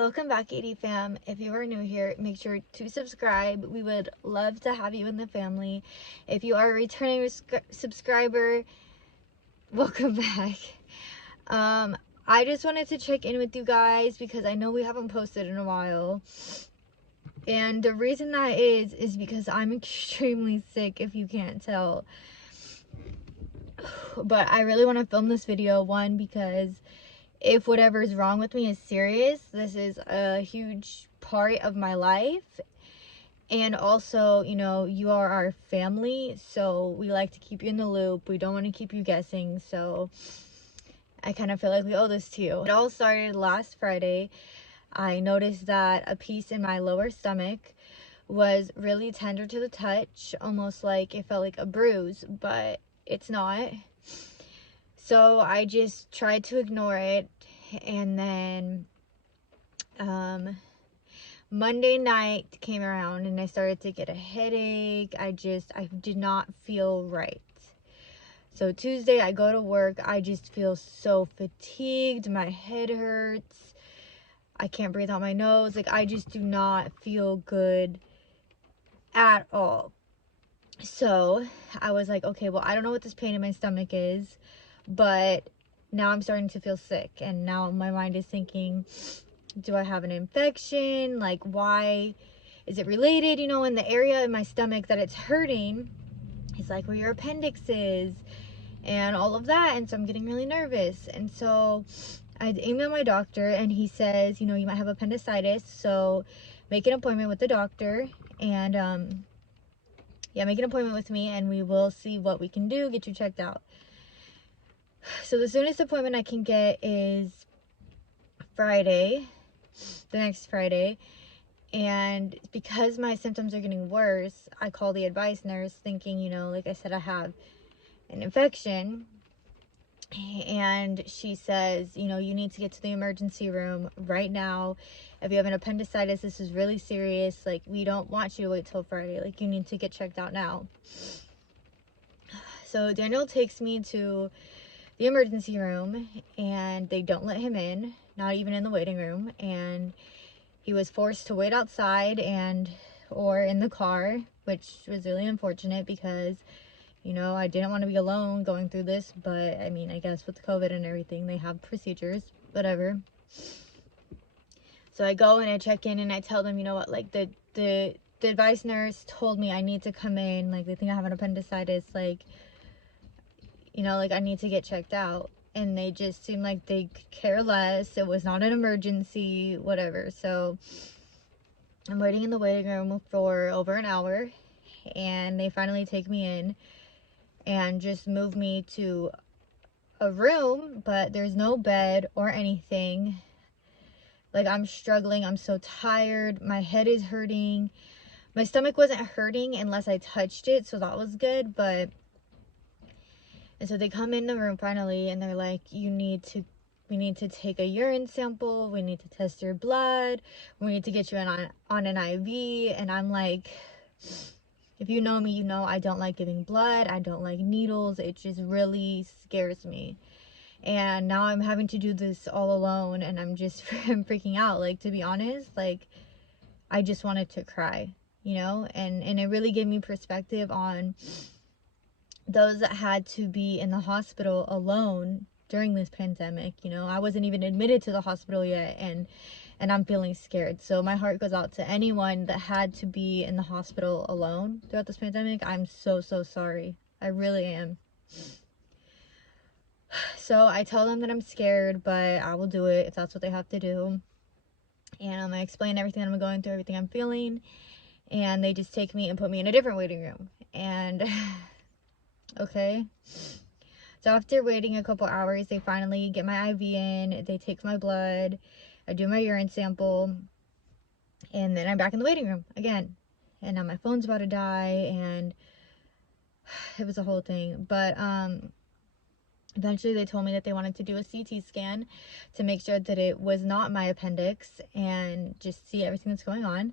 Welcome back, AD fam. If you are new here, make sure to subscribe. We would love to have you in the family. If you are a returning subscriber, welcome back. I just wanted to check in with you guys because I know we haven't posted in a while. And the reason that is because I'm extremely sick, if you can't tell. But I really want to film this video, one, because if whatever is wrong with me is serious, this is a huge part of my life. And also, you know, you are our family, so we like to keep you in the loop. We don't want to keep you guessing, so I kind of feel like we owe this to you. It all started last Friday. I noticed that a piece in my lower stomach was really tender to the touch, almost like it felt like a bruise, but it's not. So I just tried to ignore it, and then Monday night came around and I started to get a headache. I did not feel right. So Tuesday I go to work. I just feel so fatigued. My head hurts. I can't breathe out my nose. Like, I just do not feel good at all. So I was like, okay, well, I don't know what this pain in my stomach is, but now I'm starting to feel sick. And now my mind is thinking, do I have an infection? Like, why is it related? You know, in the area in my stomach that it's hurting, it's like where your appendix is and all of that. And so I'm getting really nervous. And so I emailed my doctor and he says, you know, you might have appendicitis. So make an appointment with the doctor and, yeah, make an appointment with me and we will see what we can do, get you checked out. So the soonest appointment I can get is Friday, the next Friday. And because my symptoms are getting worse, I call the advice nurse thinking, you know, like I said, I have an infection. And she says, you know, you need to get to the emergency room right now. If you have an appendicitis, this is really serious. Like, we don't want you to wait till Friday. Like, you need to get checked out now. So Daniel takes me to the emergency room and they don't let him in, not even in the waiting room. And he was forced to wait outside or in the car, which was really unfortunate because, you know, I didn't want to be alone going through this. But I mean, I guess with COVID and everything, they have procedures, whatever. So I go and I check in and I tell them, you know what, like the advice nurse told me I need to come in. Like, they think I have an appendicitis. Like, you know, like, I need to get checked out. And they just seem like they could care less. It was not an emergency, whatever. So I'm waiting in the waiting room for over an hour. And they finally take me in and just move me to a room. But there's no bed or anything. Like, I'm struggling. I'm so tired. My head is hurting. My stomach wasn't hurting unless I touched it. So that was good. And so they come in the room finally and they're like, we need to take a urine sample. We need to test your blood. We need to get you on an IV. And I'm like, if you know me, you know I don't like giving blood. I don't like needles. It just really scares me. And now I'm having to do this all alone and I'm just I'm freaking out. Like, to be honest, like, I just wanted to cry, you know? And it really gave me perspective on those that had to be in the hospital alone during this pandemic. You know, I wasn't even admitted to the hospital yet and I'm feeling scared. So my heart goes out to anyone that had to be in the hospital alone throughout this pandemic. I'm so sorry. I really am. So I tell them that I'm scared, but I will do it if that's what they have to do. And I explain everything I'm going through, everything I'm feeling, and they just take me and put me in a different waiting room. And okay. So after waiting a couple hours, they finally get my IV in, they take my blood, I do my urine sample, and then I'm back in the waiting room again. And now my phone's about to die, and it was a whole thing. But eventually they told me that they wanted to do a CT scan to make sure that it was not my appendix and just see everything that's going on.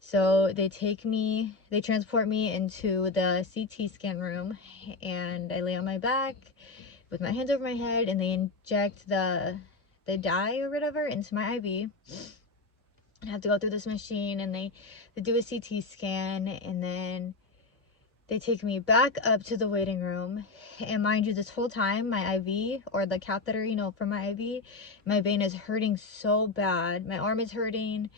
So they transport me into the CT scan room and I lay on my back with my hands over my head and they inject the dye or whatever into my IV. I have to go through this machine, and they do a CT scan, and then they take me back up to the waiting room. And mind you, this whole time, my IV, or the catheter, you know, from my IV, my vein is hurting so bad. My arm is hurting.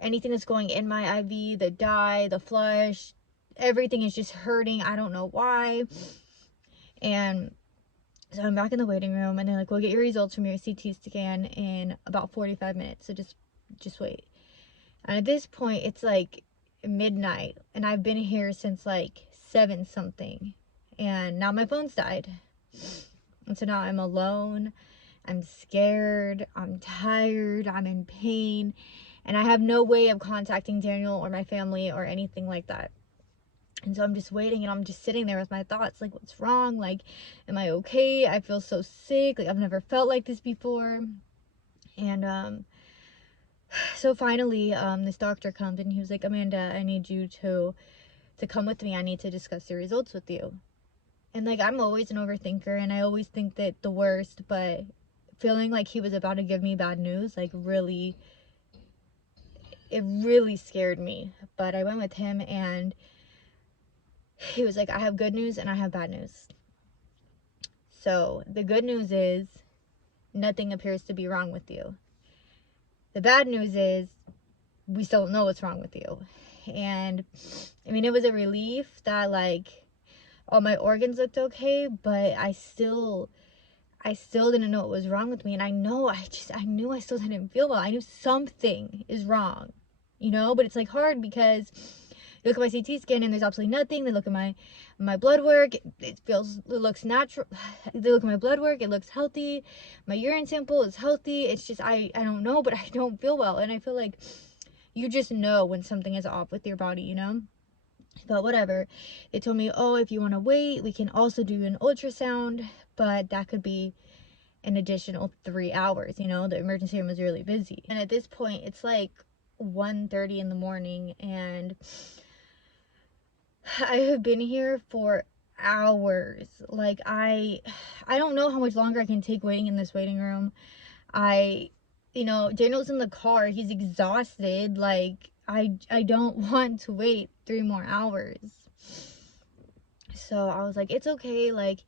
Anything that's going in my IV, the dye, the flush, everything is just hurting. I don't know why. And so I'm back in the waiting room, and they're like, we'll get your results from your CT scan in about 45 minutes. So just wait. And at this point, it's like midnight, and I've been here since like 7 something. And now my phone's died. And so now I'm alone. I'm scared. I'm tired. I'm in pain. And I have no way of contacting Daniel or my family or anything like that. And so I'm just waiting, and I'm just sitting there with my thoughts, like, what's wrong? Like, am I okay? I feel so sick. Like, I've never felt like this before. And so finally, this doctor comes, and he was like, Amanda, I need you to come with me. I need to discuss your results with you. And like, I'm always an overthinker, and I always think that the worst, but feeling like he was about to give me bad news, like, it really scared me. But I went with him, and he was like, I have good news and I have bad news. So the good news is nothing appears to be wrong with you. The bad news is we still don't know what's wrong with you. And I mean, it was a relief that like all my organs looked okay, but I still didn't know what was wrong with me. And I knew I still didn't feel well. I knew something is wrong, you know, but it's like hard because you look at my CT scan and there's absolutely nothing. They look at my blood work. It looks natural. They look at my blood work. It looks healthy. My urine sample is healthy. It's just, I don't know, but I don't feel well. And I feel like you just know when something is off with your body, you know? But whatever. They told me, oh, if you want to wait, we can also do an ultrasound, but that could be an additional 3 hours, you know? The emergency room is really busy. And at this point, it's like 1:30 in the morning, and I have been here for hours. Like, I don't know how much longer I can take waiting in this waiting room. You know, Daniel's in the car. He's exhausted. Like, I don't want to wait 3 more hours. So I was like, it's okay. Like,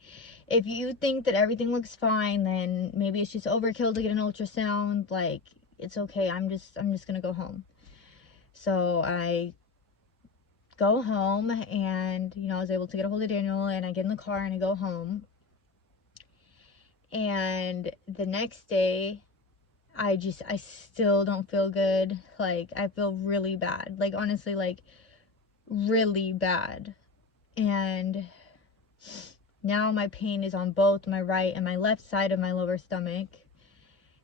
if you think that everything looks fine, then maybe it's just overkill to get an ultrasound. Like, it's okay. I'm just gonna go home. So I go home, and you know, I was able to get a hold of Daniel, and I get in the car and I go home. And the next day, I still don't feel good. Like, I feel really bad. Like, honestly, like, really bad. And now my pain is on both my right and my left side of my lower stomach.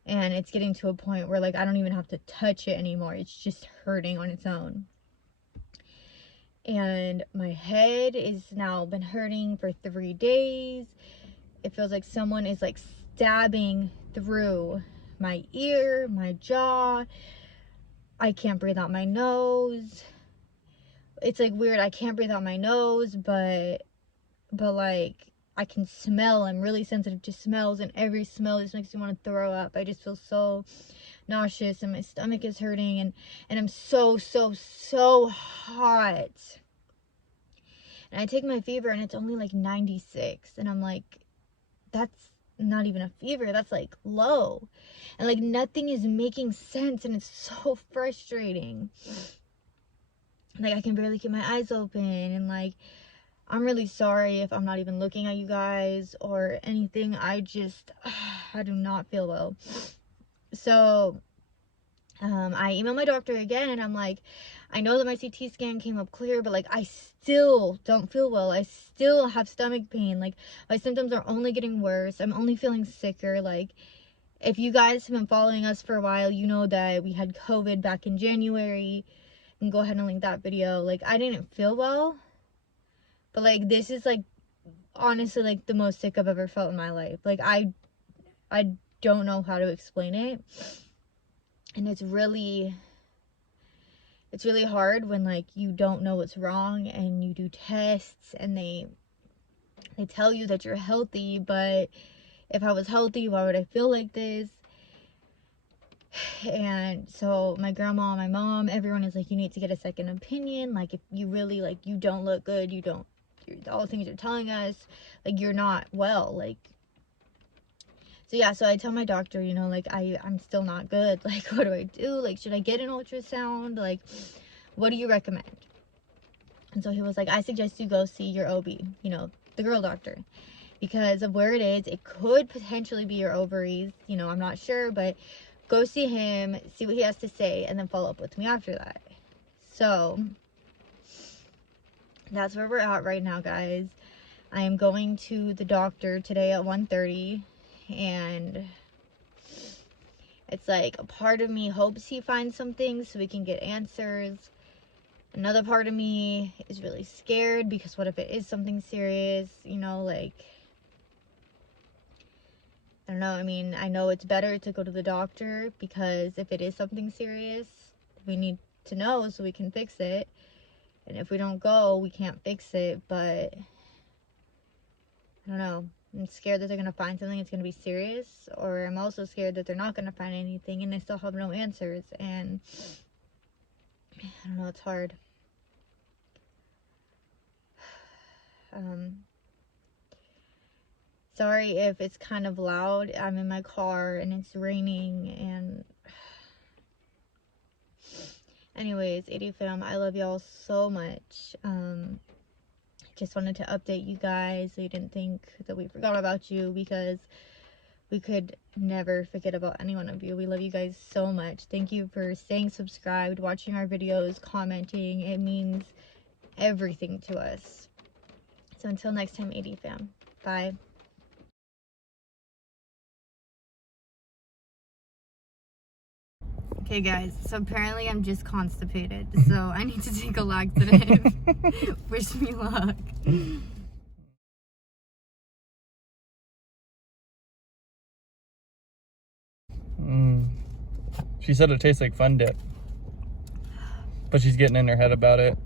And it's getting to a point where, like, I don't even have to touch it anymore. It's just hurting on its own. And my head is now been hurting for 3 days. It feels like someone is like stabbing through my ear, my jaw. I can't breathe out my nose. It's like weird. I can't breathe out my nose, but like I can smell. I'm really sensitive to smells, and every smell just makes me want to throw up. I just feel so nauseous, and my stomach is hurting, and I'm so hot. And I take my fever, and it's only like 96, and I'm like, that's not even a fever, that's like low. And like nothing is making sense, and it's so frustrating. Like, I can barely keep my eyes open, and like, I'm really sorry if I'm not even looking at you guys or anything. I do not feel well. So I emailed my doctor again, and I'm like, I know that my CT scan came up clear, but like, I still don't feel well. I still have stomach pain. Like, my symptoms are only getting worse. I'm only feeling sicker. Like, if you guys have been following us for a while, you know that we had COVID back in January. You can go ahead and link that video. Like, I didn't feel well, but like, this is like, honestly, like the most sick I've ever felt in my life. Like, I don't know how to explain it. And it's really hard when like you don't know what's wrong, and you do tests, and they tell you that you're healthy, but if I was healthy, why would I feel like this? And so my grandma, my mom, everyone is like, you need to get a second opinion. Like, if you really, like, you don't look good, all the things you're telling us, like, you're not well. Like, so yeah, so I tell my doctor, you know, like, I'm still not good. Like, what do I do? Like, should I get an ultrasound? Like, what do you recommend? And so he was like, I suggest you go see your OB, you know, the girl doctor, because of where it is. It could potentially be your ovaries, you know, I'm not sure, but go see him, see what he has to say, and then follow up with me after that. So that's where we're at right now, guys. I am going to the doctor today at 1:30, and it's like a part of me hopes he finds something so we can get answers. Another part of me is really scared because what if it is something serious, you know, like, I don't know. I mean, I know it's better to go to the doctor because if it is something serious, we need to know so we can fix it. And if we don't go, we can't fix it. But I don't know. I'm scared that they're going to find something that's going to be serious. Or I'm also scared that they're not going to find anything and they still have no answers. And I don't know. It's hard. Sorry if it's kind of loud. I'm in my car and it's raining. And anyways, 80 fam, I love y'all so much. Just wanted to update you guys so you didn't think that we forgot about you, because we could never forget about any one of you. We love you guys so much. Thank you for staying subscribed, watching our videos, commenting. It means everything to us. So until next time, 80 fam. Bye. Okay guys, so apparently I'm just constipated, so I need to take a laxative. Wish me luck. She said it tastes like Fun Dip, but she's getting in her head about it.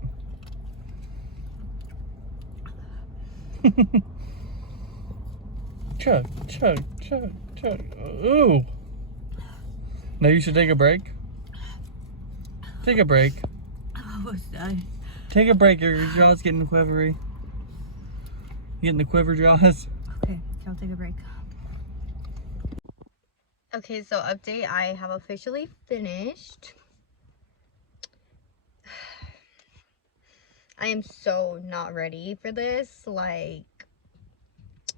Chug, chug, chug, chug. Ooh. Now you should take a break. Take a break. I'm almost done. Take a break. Your jaw's getting quivery. Getting the quiver jaws. Okay, I'll take a break. Okay, so update, I have officially finished. I am so not ready for this. Like,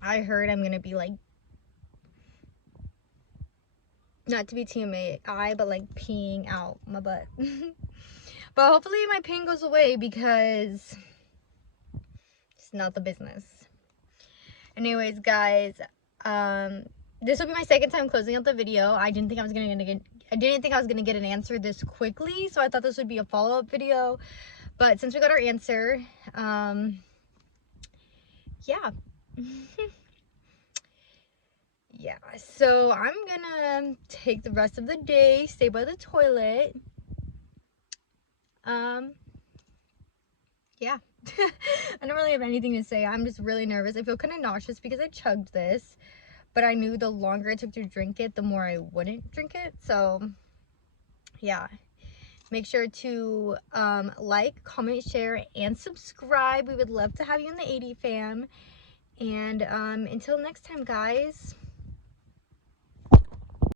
I heard I'm gonna be like, not to be TMI, but like peeing out my butt. But hopefully my pain goes away because it's not the business. Anyways, guys, this will be my second time closing out the video. I didn't think I was gonna get an answer this quickly, so I thought this would be a follow-up video. But since we got our answer, yeah. Yeah, so I'm gonna take the rest of the day, stay by the toilet. Yeah. I don't really have anything to say. I'm just really nervous. I feel kind of nauseous because I chugged this, but I knew the longer it took to drink it, the more I wouldn't drink it. So yeah, make sure to like, comment, share, and subscribe. We would love to have you in the 80 fam. And until next time, guys.